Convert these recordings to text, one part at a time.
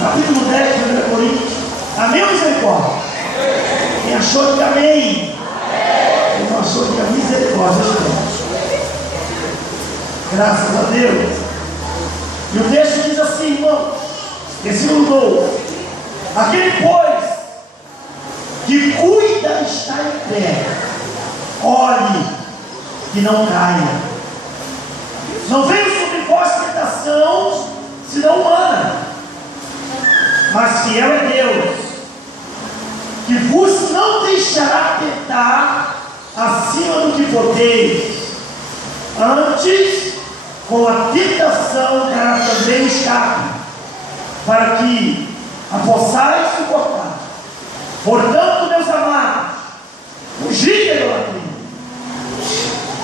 capítulo 10 de 1 Coríntios. Amém ou misericórdia? Quem achou, diga amém. Quem não achou, diga misericórdia. Graças a Deus. E o texto diz assim, irmãos, versículo 12: aquele, pois, que cuida estar em pé, olhe que não caia. Não veio sobre vós tentação, senão humana, mas fiel é Deus, que vos não deixará tentar acima do que podeis. Antes, com a tentação dará também o escape, para que a possais suportar. Portanto, meus amados, fugide da idolatria.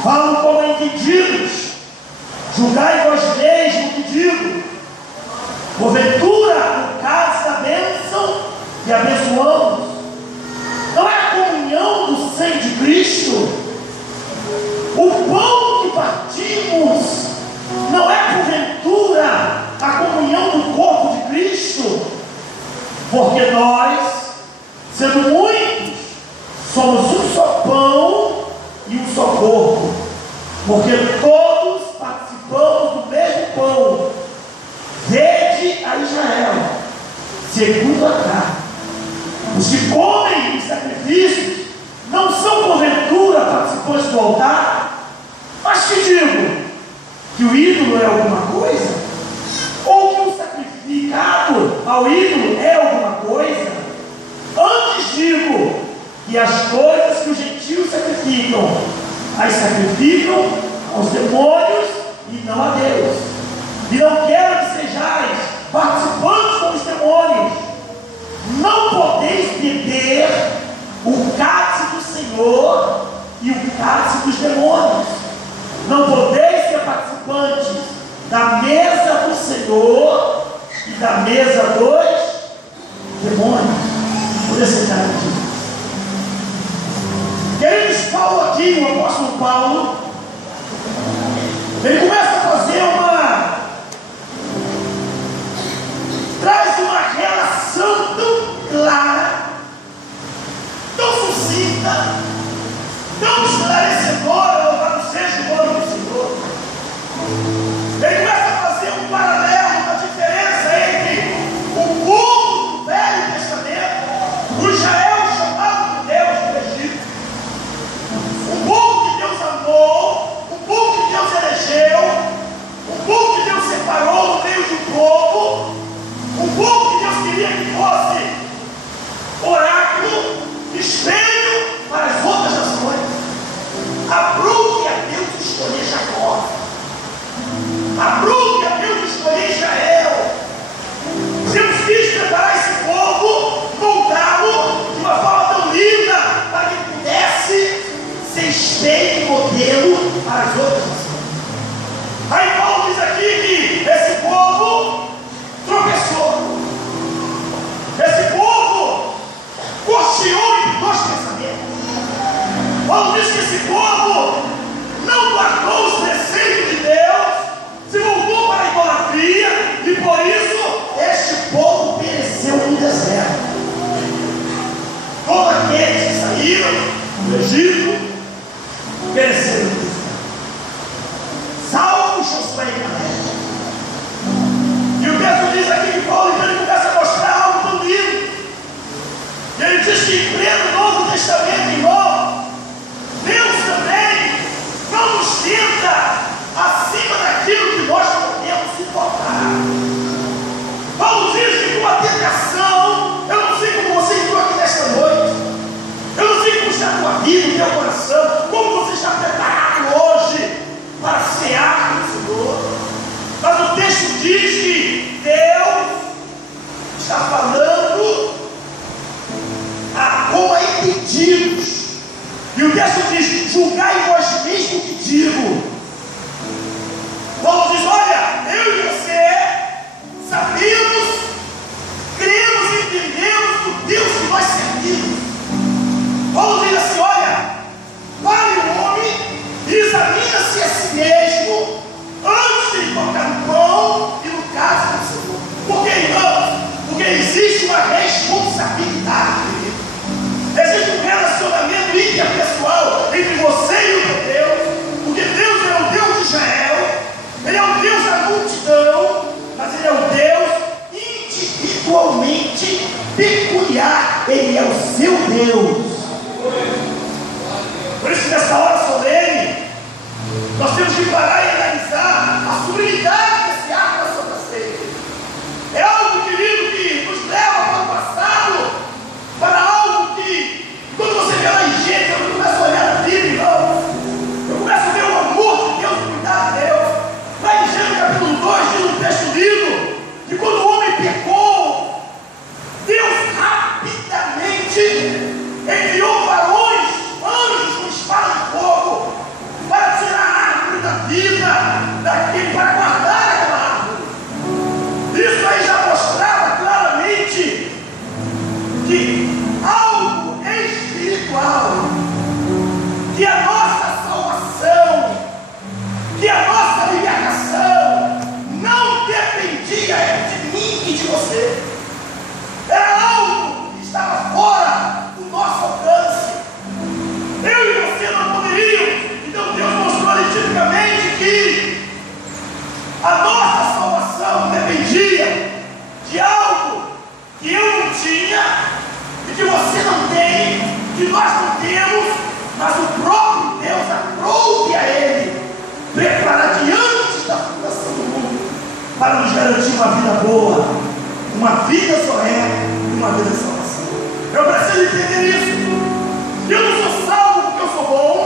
Falo como entendidos, julgai vós mesmo o que digo. Porventura, no caso da bênção que abençoamos, não é a comunhão do sangue de Cristo? O pão que partimos não é porventura a comunhão do corpo de Cristo? Porque nós, sendo muitos, somos um só pão e um só corpo, porque todos participamos do mesmo pão. Vede a Israel, segundo a carne. Os que comem os sacrifícios não são porventura participantes do altar? Mas que digo? Que o ídolo é alguma coisa? Ou que o sacrificado ao ídolo é alguma coisa? Antes digo que as coisas que os gentios sacrificam, as sacrificam aos demônios e não a Deus. E não quero que sejais participantes com os demônios. Não podeis beber o cálice do Senhor e o cálice dos demônios. Não podeis ser participantes da mesa do Senhor e da mesa dos demônios. Por esse cara aqui. Queridos, Paulo aqui, o apóstolo Paulo, ele começa a fazer traz uma relação tão clara, tão sucinta, tão esclarecedora, louvado seja o nome do Senhor. Ele começa a fazer um paralelo da diferença entre o povo do Velho Testamento, o Israel chamado por Deus do Egito, o povo que Deus amou, o povo que Deus elegeu, o povo que Deus separou no meio do povo, o povo que Deus queria que fosse oráculo, espelho para as outras nações. Aprove a Deus escolher Jacó, aprove a Deus escolher Israel. Deus quis preparar esse povo, moldá-lo de uma forma tão linda, para que pudesse ser espelho e modelo para as outras nações. Aí Paulo diz aqui que esse povo tropeçou. Esse povo cocheou em dois pensamentos. Paulo diz que esse povo não guardou os preceitos de Deus, se voltou para a idolatria, e por isso este povo pereceu no deserto. Todos aqueles que saíram do Egito pereceram no deserto, salvo Josué e Caleb. E o texto diz aqui que Paulo então ele começa a mostrar algo tão lindo. E ele diz que em pleno Novo Testamento, irmão, Deus também não nos tenta acima daquilo que nós podemos suportar. Paulo diz que com a tentação, eu não sei como você entrou aqui nesta noite, eu não sei como está a tua vida, o teu coração, como você está preparado hoje para cear com o Senhor. Mas o texto diz que Deus está falando como a entendidos. E o texto diz: julgai vós mesmo o que digo. Paulo diz: olha, eu e você sabemos, cremos e entendemos o Deus que nós servimos. Paulo diz assim: olha, vale o homem e examina-se a si mesmo antes de tocar no pão e no cálice do Senhor. Porque, irmãos, Deus. Por isso, nessa hora solene, nós temos que parar e analisar a sublimidade desse ato da Santa Ceia. É algo, querido, que nos leva para o passado, para algo que, quando você vê na higiene, eu não começo a olhar na Bíblia, não. Eu começo a ver o amor de Deus, o cuidado de Deus. Lá em Gênesis capítulo 2, diz um texto lindo, que quando o homem pecou, Deus rapidamente enviou varões, anjos com espada de fogo, para tirar a árvore da vida daqui, para guardar aquela árvore. Isso aí já mostrava claramente que algo espiritual, que a nossa salvação, que a nossa libertação não dependia de mim e de você. Era algo que estava fora do nosso alcance. Eu e você não poderíamos. Então Deus mostrou nitidamente que a nossa salvação dependia de algo que eu não tinha, e que você não tem, que nós não temos, mas o próprio Deus aprove a Ele preparar diante da fundação do mundo para nos garantir uma vida boa, uma vida soberana e uma vida de salvação. Eu preciso entender isso. Eu não sou salvo porque eu sou bom,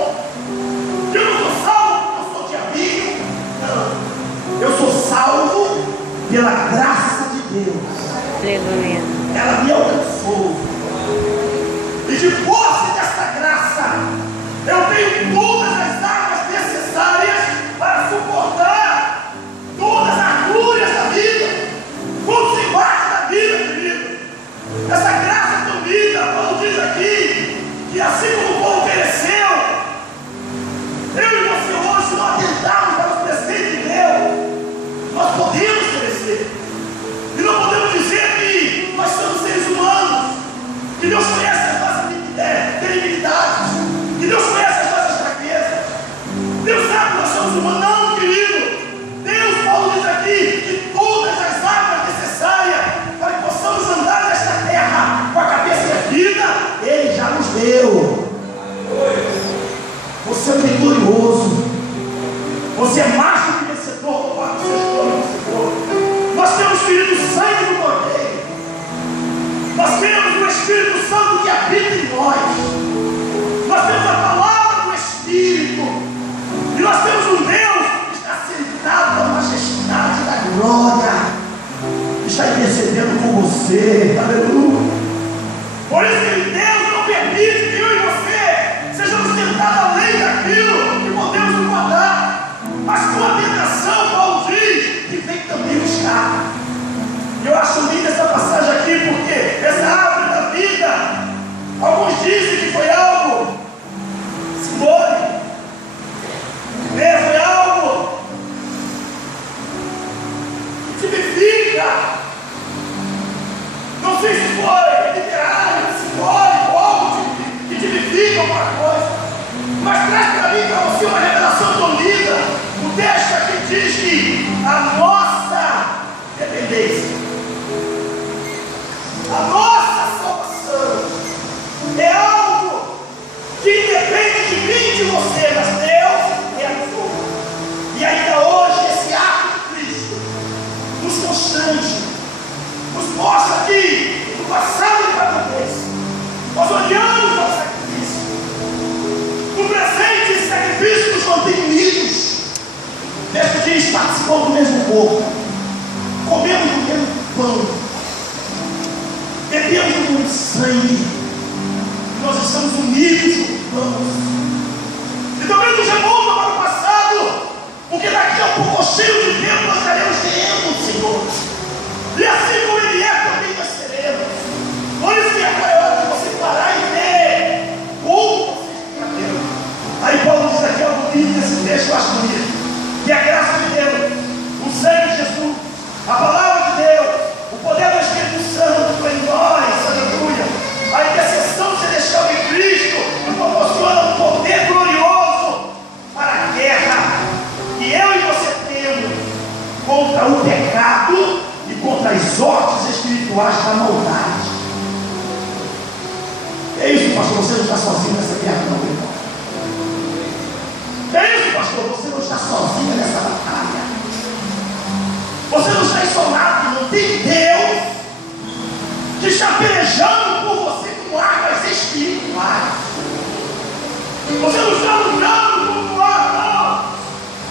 eu não sou salvo porque eu sou diabinho, não. Eu sou salvo pela graça de Deus. Aleluia. Ela me alcançou, e de posse dessa graça eu tenho todas as armas necessárias para suportar todas as agruras da vida, todos os embates da vida, querido. Essa graça é tão linda. Paulo diz aqui que assim como o povo pereceu, eu e você hoje, se não atentarmos para os preceitos de Deus, nós podemos perecer. E não podemos dizer que nós somos seres humanos, que Deus conhece as nossas debilidades, que Deus conhece as nossas fraquezas. Deus sabe que nós somos humanos. Não, querido. Deus, Paulo diz aqui, que todas as armas necessárias para que possamos andar nesta terra com a cabeça erguida, Ele já nos deu. Você é vitorioso. Você é mais do que vencedor, conforme você vencedor. Nós temos, querido, o sangue do Cordeiro. Nós temos o Espírito Santo que habita em nós. Nós temos a palavra do Espírito. E nós temos um Deus que está sentado na majestade da glória, que está intercedendo com você. Aleluia. Por isso que Deus não permite que eu e você sejamos tentados além daquilo que podemos suportar. Mas com a tentação, Paulo diz que vem também o escape. E eu acho linda essa passagem aqui, porque essa árvore da vida, alguns dizem que foi algo simbólico, foi algo que significa, não sei se foi literário, simbólico, algo que significa alguma coisa, mas traz para mim, para você, uma revelação tão linda. O texto aqui diz que a nossa dependência, a nossa salvação é algo que independe de mim e de você, mas Deus realizou. E ainda hoje esse ato de Cristo nos constrange, nos mostra que no passado e para depois nós olhamos ao sacrifício. No presente, esse sacrifício nos mantém unidos. Neste dia participamos do mesmo corpo, comemos do mesmo pão, bebemos do mesmo sangue. Nós estamos unidos, irmãos. E também nos remonta para o passado, porque daqui a pouco, cheio de tempo, nós estaremos querendo o Senhor. E assim como Ele é, também nós seremos. Por isso que agora é hora de você parar e ver como você está tendo. Aí Paulo diz aqui algo lindo nesse texto, eu acho bonito, que a graça de Deus, o sangue de Jesus, a palavra de Deus, o poder do Espírito Santo em nós, aleluia, a intercessão celestial em Cristo nos proporciona um poder glorioso para a guerra que eu e você temos contra o pecado e contra as sortes espirituais da maldade. É isso você não está sozinho nessa guerra, não, meu irmão. É isso, pastor, você não está sozinho nessa batalha. Você não está isolado, não tem Deus que está pelejando por você com armas espirituais. Você não está lutando com armas, não.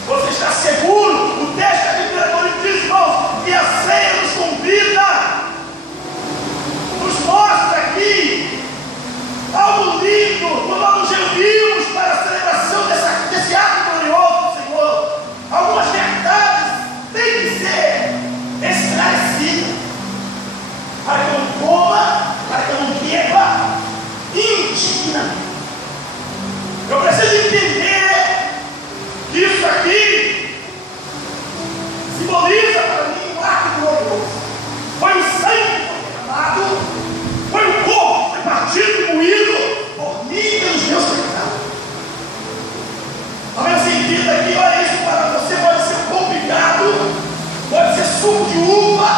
Você está seguro. O texto de 1 Coríntios diz, irmãos, que a ceia nos convida, nos mostra aqui algo lindo, quando nós nos reunimos para a celebração desse ato glorioso do Senhor. Algumas verdades têm que ser esclarecidas, para que eu não coma, para que eu não beba indignamente. Eu preciso entender que isso aqui simboliza para mim um ato glorioso. Foi o sangue que foi derramado, foi o corpo que foi partido e moído por mim e pelos meus pecados. Talvez você entenda que, olha, isso para você pode ser complicado, pode ser suco de uva,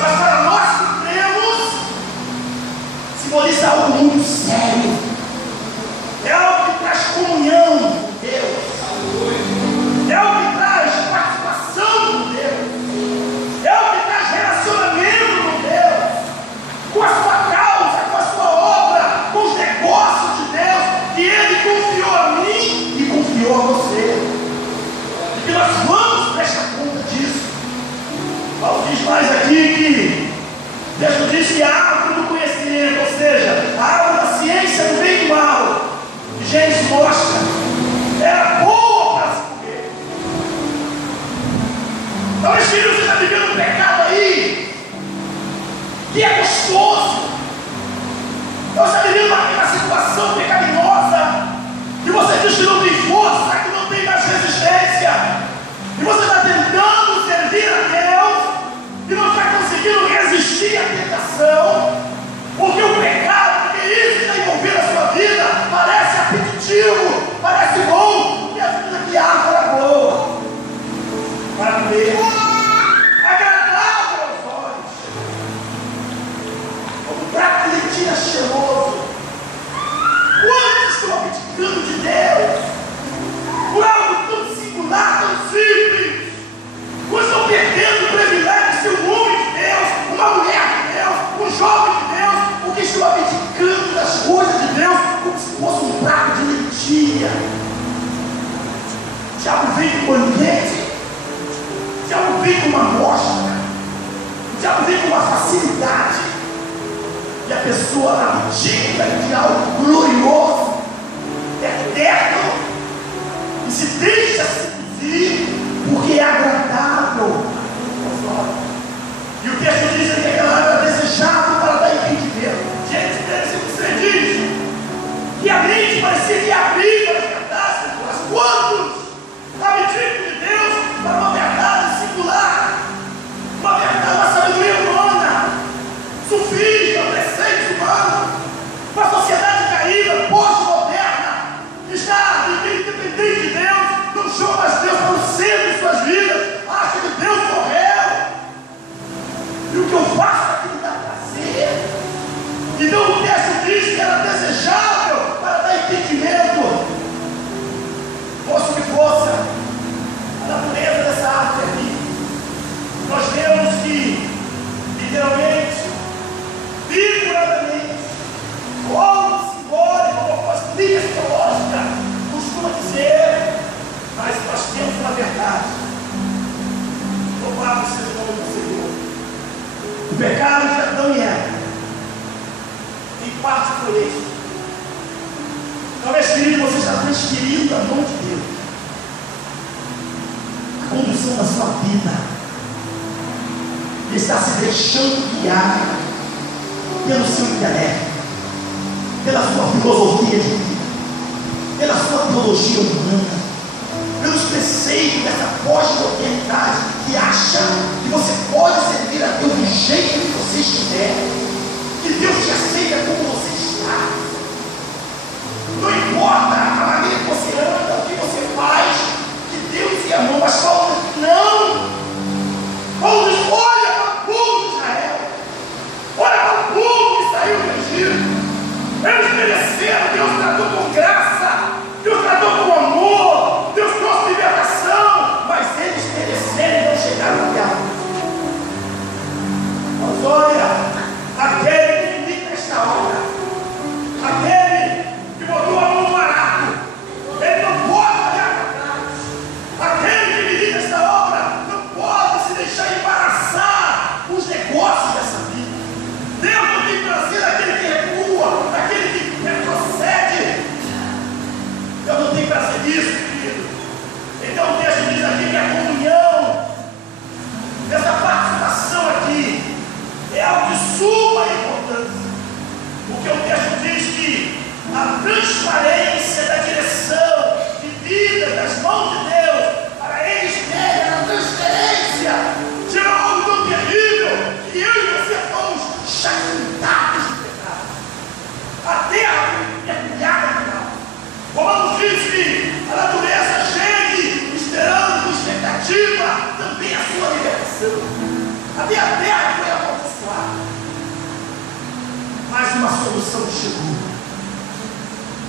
mas para nós que cremos, simboliza algo muito sério. É algo que traz comunhão com Deus. É algo que traz participação com Deus. É algo que traz relacionamento com Deus, com a sua causa, com a sua obra, com os negócios de Deus, que Ele confiou a mim e confiou a você. E nós vamos prestar conta disso. Paulo diz mais aqui que Deus diz que a árvore do conhecimento, ou seja, a árvore da ciência do bem e do mal, que Gênesis mostra, era boa para se comer. Talvez, filho, você está vivendo um pecado aí que é gostoso. Você está vivendo uma situação pecaminosa que você diz que não tem força, que não tem mais resistência, e você está tentando servir a Deus e não está conseguindo resistir à tentação, porque o pecado, porque isso está envolvido na sua vida, parece apetitivo, parece bom, e a vida que árvore é boa para comer, agradável aos olhos, como um prato de lentilha cheiroso. Quantos estão abdicando de Deus por algo tão singular, tão simples? Quantos estão perdendo o privilégio de ser um homem de Deus, uma mulher de Deus, um jovem de Deus, porque estão abdicando das coisas de Deus como se fosse um prato de lentilha? O diabo vem com banquete, o diabo vem com uma amostra, o diabo vem com uma facilidade, e a pessoa abdica de algo glorioso, eterno, e se deixa seduzir porque é agradável aos olhos. E o texto diz que aquela água era desejável para dar entendimento. Gente, você diz que a mente parecia que abrir para as verdades, mas quantos abdicam de Deus para uma verdade singular, uma verdade, uma sabedoria humana, sofisma, preceitos humanos, uma sociedade caída, pós-moderna, que está independente de Deus, não chama mais Deus para o centro de suas vidas, acha que Deus morreu, e o que eu faço aqui me dá prazer. Então o texto diz que era desejável para dar entendimento. Fosse o que fosse a natureza dessa arte aqui, nós temos que, literalmente, figuradamente, como simbólico, como coisa teológica, costuma dizer, mas nós temos uma verdade. Louvado seja o nome do Senhor. O pecado de Adão e Eva, em parte foi esse. Talvez, querido, você está transferindo a mão de Deus, a condução da sua vida, e está se deixando guiar pelo seu intelecto, pela sua filosofia de vida, pela sua teologia humana, pelos preceitos dessa pós-modernidade que acha que você pode servir a Deus do jeito que você estiver, que Deus te aceita como você está. Não importa a maneira que você anda, o que você faz, que Deus te amou, mas Paulo diz, não. Paulo diz, olha para o povo de Israel, olha para o povo que saiu do Egito. Eles mereceram que suma importância. Porque o texto diz que a transparência da direção de vida das mãos de Deus para eles pega na transferência. Chega algo tão terrível que eu e você fomos chacoalhados de pecado. A terra é mergulhada de pecado. Romanos diz que a natureza geme, esperando com expectativa também a sua libertação. Até a terra foi amaldiçoada. Mas uma solução chegou.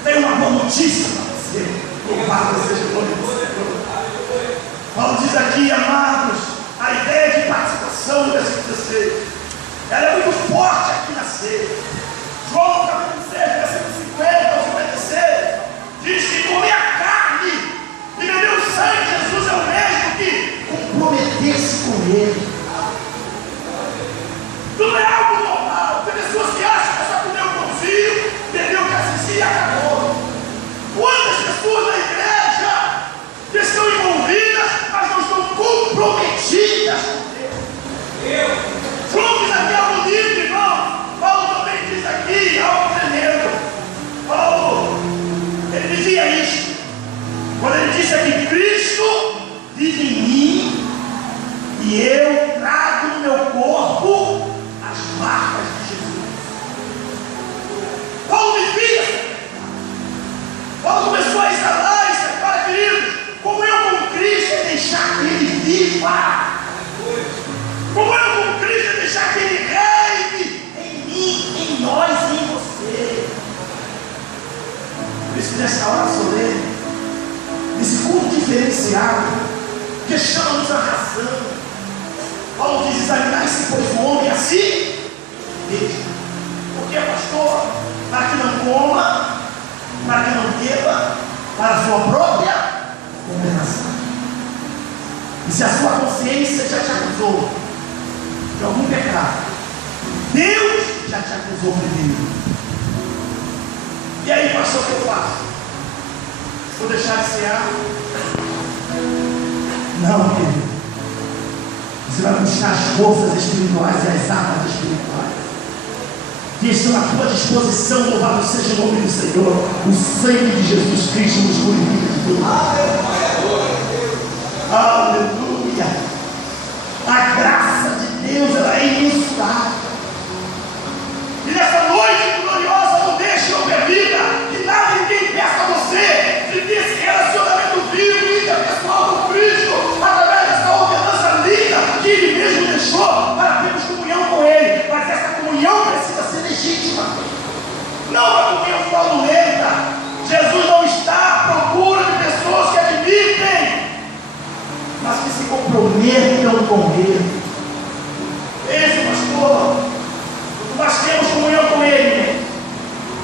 Tem uma boa notícia para você. Louvado seja o nome do Senhor. Paulo diz aqui, amados, a ideia de participação no versículo 16, ela é muito forte aqui na ceia. João capítulo 6, versículo 50 ao 56, diz que comer a carne e beber o sangue de Jesus é o mesmo que comprometer-se com ele. Não é algo normal. Tem pessoas que acham que é só comer um pãozinho, beber um cacezinho e acabou. Quantas pessoas na igreja que estão envolvidas, mas não estão comprometidas com Deus? João diz aqui algo bonito, irmão. Paulo também diz aqui algo tremendo. Paulo, ele dizia isso quando ele disse aqui: Cristo vive em mim e eu trago no meu corpo as marcas de Jesus. Paulo vivia. Paulo começou a exalar isso. Para, queridos, comunhão com Cristo é deixar que Ele viva. Comunhão com Cristo é deixar que Ele reine em mim, em nós e em você. Por isso, nessa hora solene, nesse culto diferenciado, que chama-nos a razão, Paulo diz: examinar-se, pois, o homem assim mesmo. Por que, pastor? Para que não coma, para que não beba, para a sua própria condenação. E se a sua consciência já te acusou de algum pecado, Deus já te acusou primeiro. E aí, pastor, o que eu faço? Vou deixar de cear? Não, querido. Você vai buscar as forças espirituais e as armas espirituais que estão à tua disposição. Louvado seja o nome do Senhor. O sangue de Jesus Cristo nos purifica de tudo. Aleluia. A graça de Deus, ela é imensurável. E nessa noite gloriosa, não deixe, não permita que nada ninguém peça a você de ter esse relacionamento vivo e interpessoal com Cristo, através dessa ordenança linda que Ele mesmo deixou para termos comunhão com Ele. Mas essa comunhão precisa ser legítima, não uma comunhão fraudulenta. Jesus não está à procura de pessoas que admitem, mas que se comprometam com Ele. Esse pastor, nós temos comunhão com Ele,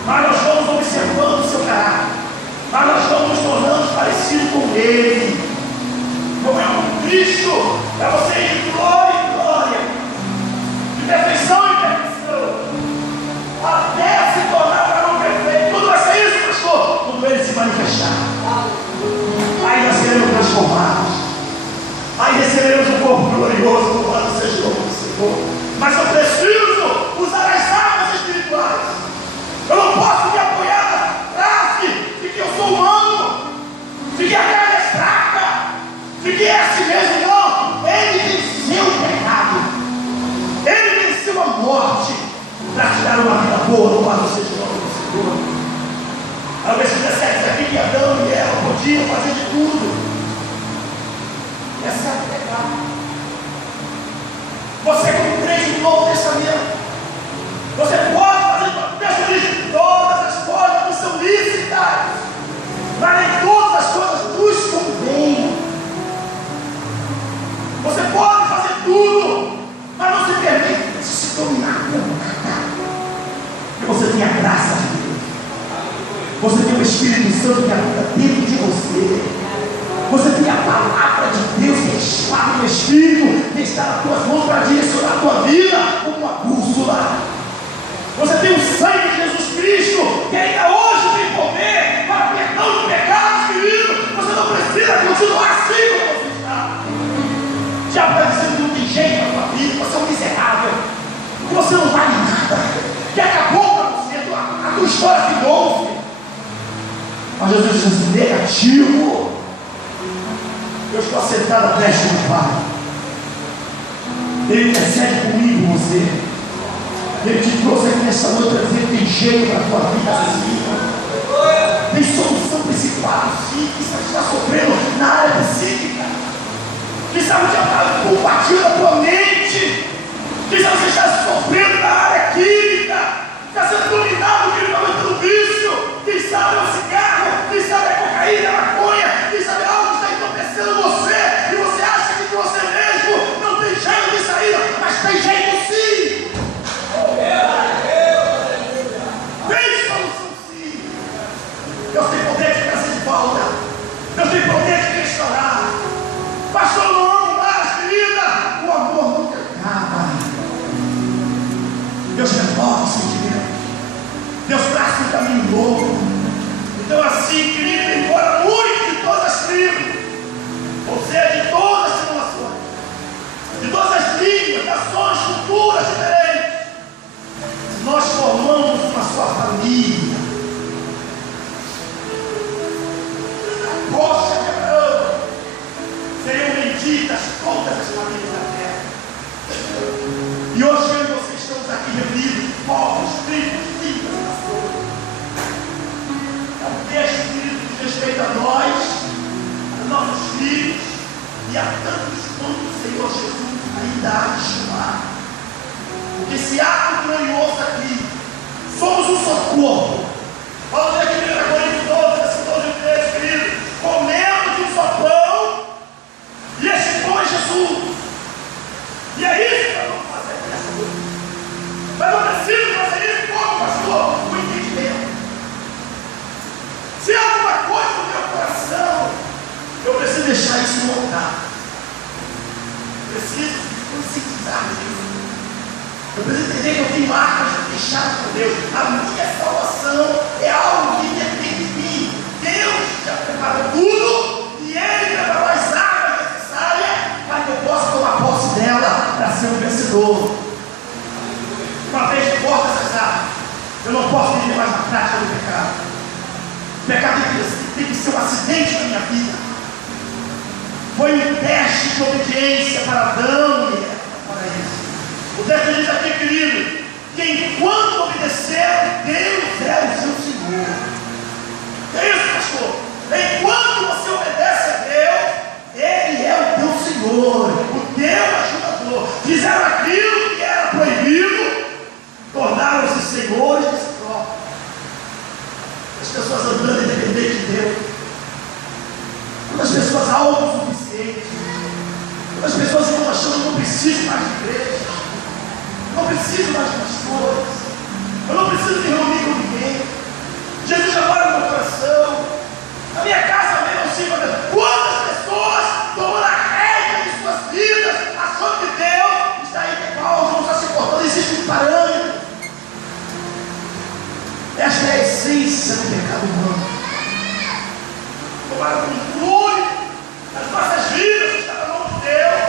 mas nós vamos observando o seu caráter, mas nós vamos nos tornando parecidos com Ele. Comunhão com Cristo é você ir de glória em glória, de perfeição em perfeição, até se tornar varão perfeito. Tudo vai ser isso, pastor, quando Ele se manifestar. Aí nós seremos transformados, aí receberemos um corpo glorioso. Louvado seja o nome do Senhor. Mas eu preciso usar as armas espirituais. Eu não posso me apoiar na frase de que eu sou humano, de que a carne é fraca, de que é assim mesmo. Não, Ele venceu o pecado, Ele venceu a morte para te dar uma vida boa. Louvado seja o nome do Senhor. Ao versículo 17 diz aqui que Adão e Eva podiam fazer de tudo, exceto o pecado. Você, como crente do Novo Testamento, você pode fazer, o texto diz, todas as coisas não são lícitas, mas nem todas as coisas nos convêm. Você pode fazer tudo, mas não se permite se dominar por nada. Porque você tem a graça de Deus, você tem o Espírito Santo que habita dentro de você. Você tem a palavra de Deus que é espada do Espírito, que está nas tuas mãos para direcionar a tua vida como uma bússola. Você tem o sangue de Jesus Cristo, que ainda hoje tem poder para perdão de pecados, querido. Você não precisa continuar assim como você está. Já está dizendo que não tem jeito na tua vida, você é um miserável, que você não vale chora que ouve. Mas Jesus diz assim: negativo. Eu estou sentado à destra do Pai. Ele intercede comigo, você. Ele te trouxe aqui nessa noite para dizer que tem jeito para a tua vida assim. Tem solução para esse quadro psíquico que está sofrendo na área psíquica. Quem sabe já está combatido na tua mente. Quem sabe você está sofrendo na área química. Está sendo dominado pelo vício. Quem sabe é o cigarro. Quem sabe é a cocaína, a maconha. Quem sabe algo está entorpecendo você. E você acha que você mesmo não tem jeito de saída. Mas tem jeito sim. Tem solução sim. Deus tem poder de trazer de volta. Deus tem poder de restaurar. Pastor, não amo mais, querida. O amor nunca acaba. Deus renova o sentimento. Deus traz um caminho novo. Então assim, querido, embora muito de todas as tribos, ou seja, de todas as simulações, de todas as línguas, nações, culturas diferentes, nós formamos uma só família. A rocha de Abraão seriam benditas todas as famílias da terra. E hoje eu e você estamos aqui reunidos, povos, tribos, línguas e nações. É um texto, querido, que diz respeito a nós, a nossos filhos e a tantos quanto o Senhor Jesus ainda há de chamar. Porque esse ato glorioso aqui, somos um só corpo. Vamos ver aqui em 1 Coríntios 12, versículo 12 e 13, querido. Comemos de um só pão, e esse pão é Jesus. E é isso que nós vamos fazer nessa noite. Mas não preciso fazer isso como, pastor? O entendimento. Se há alguma coisa no meu coração, eu preciso deixar isso no altar. Preciso conscientizar disso. Eu preciso entender que eu tenho marcas fechadas com Deus. A minha salvação é algo que depende de mim. Deus já preparou tudo e Ele preparou as armas necessárias para que eu possa tomar posse dela para ser um vencedor. Uma vez que porta essas armas, eu não posso viver mais na prática do pecado. O pecado tem que ser um acidente na minha vida. Foi um teste de obediência para Adão e Eva para isso. O texto diz aqui, querido, que enquanto obedeceram, Deus é o seu Senhor. É isso, pastor. Enquanto você obedece a Deus, Ele é o teu Senhor, o teu ajudador. Fizeram aquilo que era proibido, tornaram-se senhores de si próprios. As pessoas andando independente de Deus. As pessoas autossuficientes. As pessoas que estão achando que eu não preciso mais de igreja. Não preciso mais de pastores. Eu não preciso me reunir com ninguém. Jesus já mora no meu coração. Na minha casa mesmo, assim, quantas pessoas tomando a rédea de suas vidas, achando que Deus está aí de pau, não está se cortando, existe um parâmetro. Esta é a essência do pecado humano. Tomar controle das nossas vidas, que está na mão de Deus.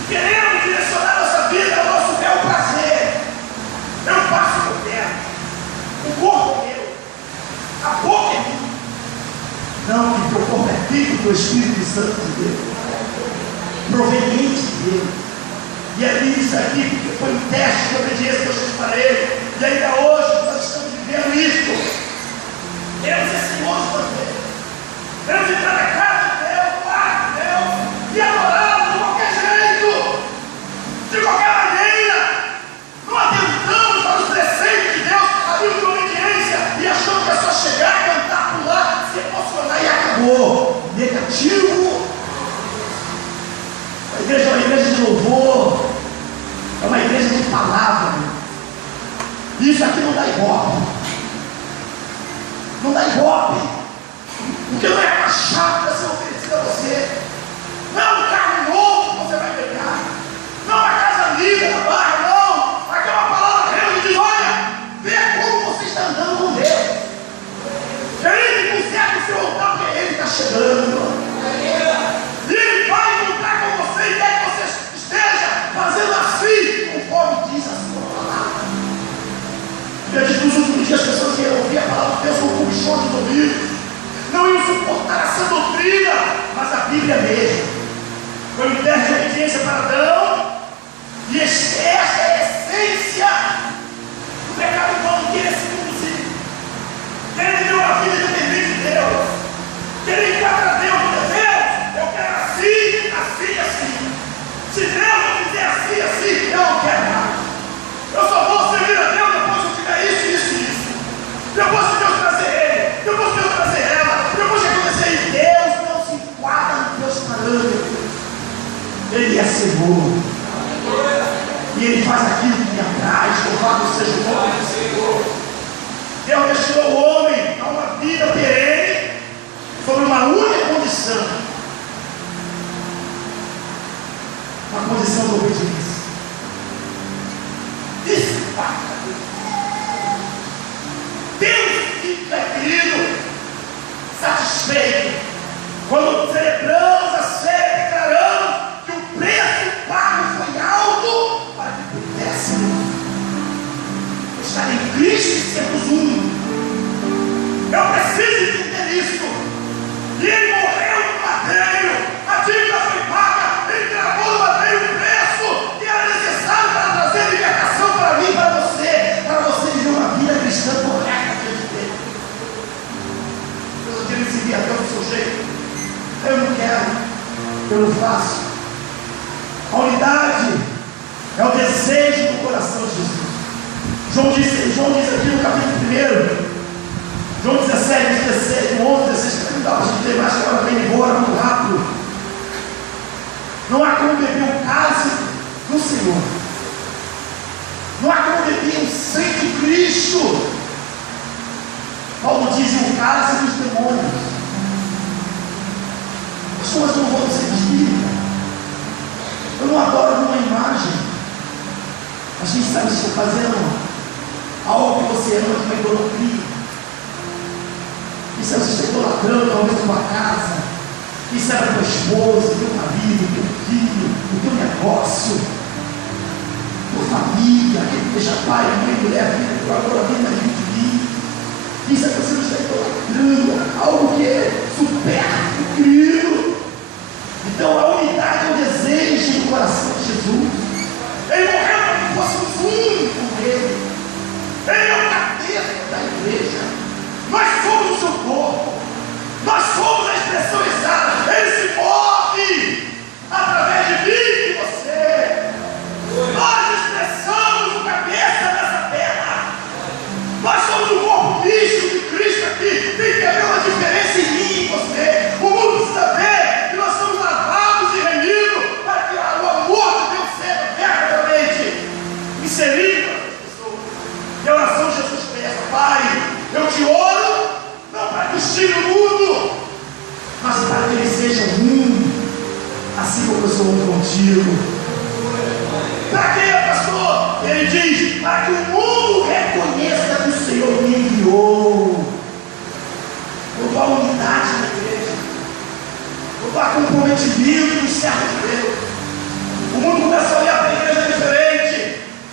E queremos direcionar nossa vida ao nosso bel prazer. Eu faço o que eu quero. O corpo é meu. A boca é minha. Não, porque o corpo é filho do Espírito Santo de Deus. Proveniente de Deus. E ele diz aqui que foi um teste de obediência que eu fiz para ele. E ainda hoje nós estamos vivendo isso. Queremos ser senhores por Deus. Queremos entrar na casa de Deus, no quarto de Deus, e adorá-lo de qualquer jeito, de qualquer maneira. Não atentamos para os preceitos de Deus, a vida de obediência, e achamos que é só chegar, cantar, pular, se emocionar e acabou. Negativo. A igreja é uma igreja de louvor, é uma igreja de palavra. Isso aqui não dá ibope. Não dá ibope. Porque não é uma chave para ser oferecida a você. Não é um carro novo que você vai pegar. Não é uma casa linda na barra, não. Aqui é uma palavra real que diz: olha, vê como você está andando com Deus. Querido, conserve o seu altar, porque Ele está chegando. E Ele vai encontrar com você e quer que você esteja fazendo assim, conforme diz a sua palavra. E nos últimos dias, aquilo que me apraz. Louvado seja o nome do Senhor. Deus destinou o homem a uma vida perene sobre uma única condição, uma condição de obediência. Isso impacta. Deus fica, querido, satisfeito quando celebramos a ceia, declaramos que o preço pago foi alto para que pudéssemos estar em Cristo e sermos um. Eu preciso entender isso. E ele morreu no madeiro, a dívida foi paga, ele gravou no madeiro o preço que era necessário para trazer libertação para mim e para você viver uma vida cristã correta diante dele. Eu quero seguir até o seu jeito. Eu não quero, eu não faço. A unidade é o desejo do coração de Jesus. João diz aqui no capítulo 1, João 17, 16, 11, 16, não dá para a gente ler mais, que agora vem embora muito rápido. Não há como beber o cálice do Senhor. Não há como beber o sangue de Cristo. Paulo diz: o cálice dos demônios. As pessoas não vão ser espírita. Eu não adoro uma imagem. A gente sabe que está fazendo algo que você ama, que é uma idolatria. Isso é você está idolatrando talvez a tua casa. Isso era a tua esposa, o teu marido, o teu filho, o teu negócio, a tua família, aquele que deixa pai, mãe, mulher, filho, agora vem na vida de mim. Isso é que você está idolatrando, algo que é supérfluo, querido. Então a unidade é o desejo do coração de Jesus. Ele morreu para que fôssemos um com ele. Ele é o cabeça da igreja. Nós somos o seu corpo. Nós somos a expressão exata. Ele se move através de mim e de você. Nós expressamos o cabeça dessa terra. Nós somos o corpo místico de Cristo aqui. Tem que haver uma diferença em mim e em você. O mundo precisa ver que nós somos lavados e remidos para que o amor de Deus seja verdadeiramente inserido nas pessoas. E a oração de Jesus foi essa: Pai, eu te oro, não para que estire o mundo, mas para que eles sejam um, assim como eu sou um contigo. Para quê, pastor? Ele diz: para que o mundo reconheça que o Senhor me enviou. Eu dou a unidade da igreja, eu dou a comprometimento dos servos de Deus. O mundo começa a olhar para a igreja diferente,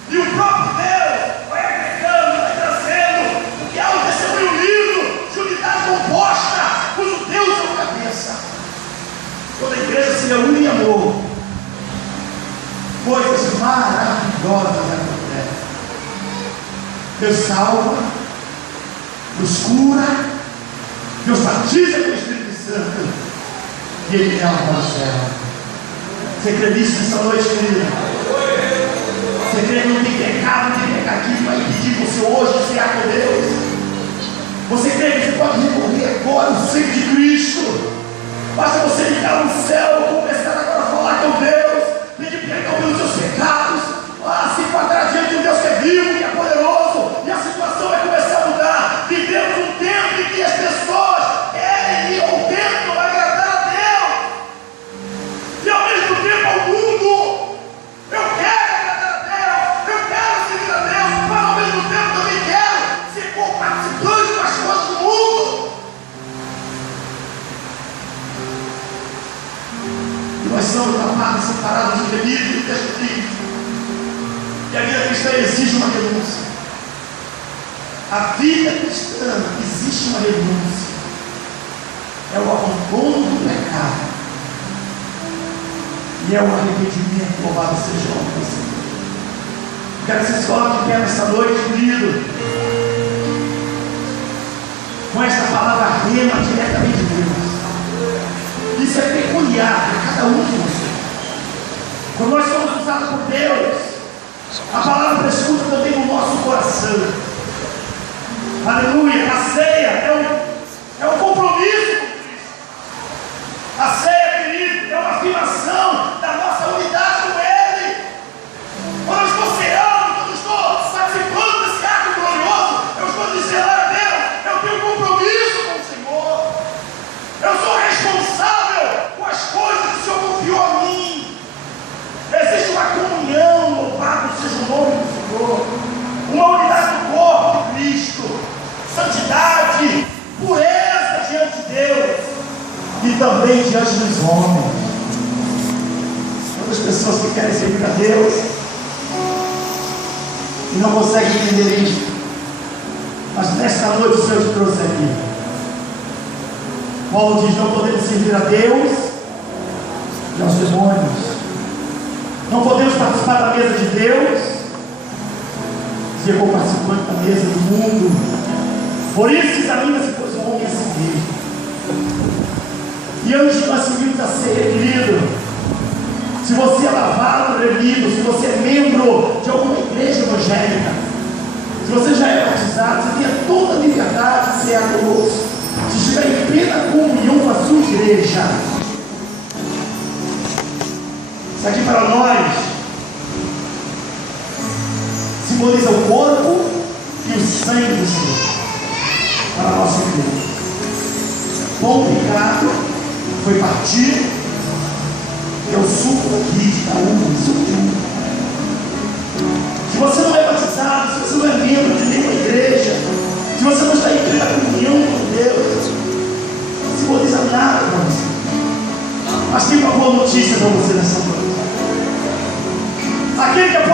e o próprio Deus vai agregando, vai trazendo, porque há um testemunho lindo de unidade composta, cujo Deus é o cabeça. Quando a igreja se reúne em amor, coisas maravilhosas acontecem. Deus salva, Deus cura, Deus batiza com o Espírito Santo e Ele leva para o céu. Você crê nisso nessa noite, querido? Você crê que não tem pecado, não tem pecadinho que vai impedir você hoje de ser com Deus? Você crê que você pode recorrer agora ao sangue de Cristo? Basta você ligar no céu, começar agora a falar com Deus, pedir perdão pelos seus pecados, se enquadrar diante de um Deus que é vivo, que é poderoso, e a situação vai começar a mudar. Vivemos um tempo em que as pessoas querem ir ao templo agradar a Deus, e ao mesmo tempo ao mundo. Eu quero agradar a Deus, eu quero servir a Deus, mas ao mesmo tempo também quero ser participante das coisas do mundo. E nós somos amados, separados do delírio do texto diz. E a vida cristã exige uma renúncia. A vida cristã existe uma renúncia. É o abandono do pecado. E é o arrependimento. Louvado seja o nome do Senhor. Quero que vocês coloquem de pé nessa noite, querido, com esta palavra rema diretamente de Deus. Isso é peculiar a cada um de vocês. Quando nós somos usados por Deus, a palavra prescuta também no nosso coração. Aleluia. A ceia é um compromisso com Cristo. A ceia, querido, é uma afirmação da nossa unidade com Ele. Quando eu estou ceando, também diante dos homens. Quantas pessoas que querem servir a Deus e não conseguem entender isso. Mas nesta noite o Senhor te trouxe aqui. Paulo diz: não podemos servir a Deus e aos demônios. Não podemos participar da mesa de Deus e ser participante da mesa do mundo. Por isso examina-se, pois, o homem a si mesmo. E antes de nós seguirmos a ser querido, se você é lavado, remido, se você é membro de alguma igreja evangélica, se você já é batizado, você tem toda a liberdade de ser conosco, se estiver em plena comunhão com a sua igreja. Isso aqui para nós simboliza o corpo e o sangue do Senhor para a nossa igreja. Pão picado foi partido, que é o suco da uva, suco de uva. Se você não é batizado, se você não é membro de nenhuma igreja, se você não está em plena comunhão com Deus, não simboliza nada para você. Mas tem uma boa notícia para você nessa noite. Aquele que é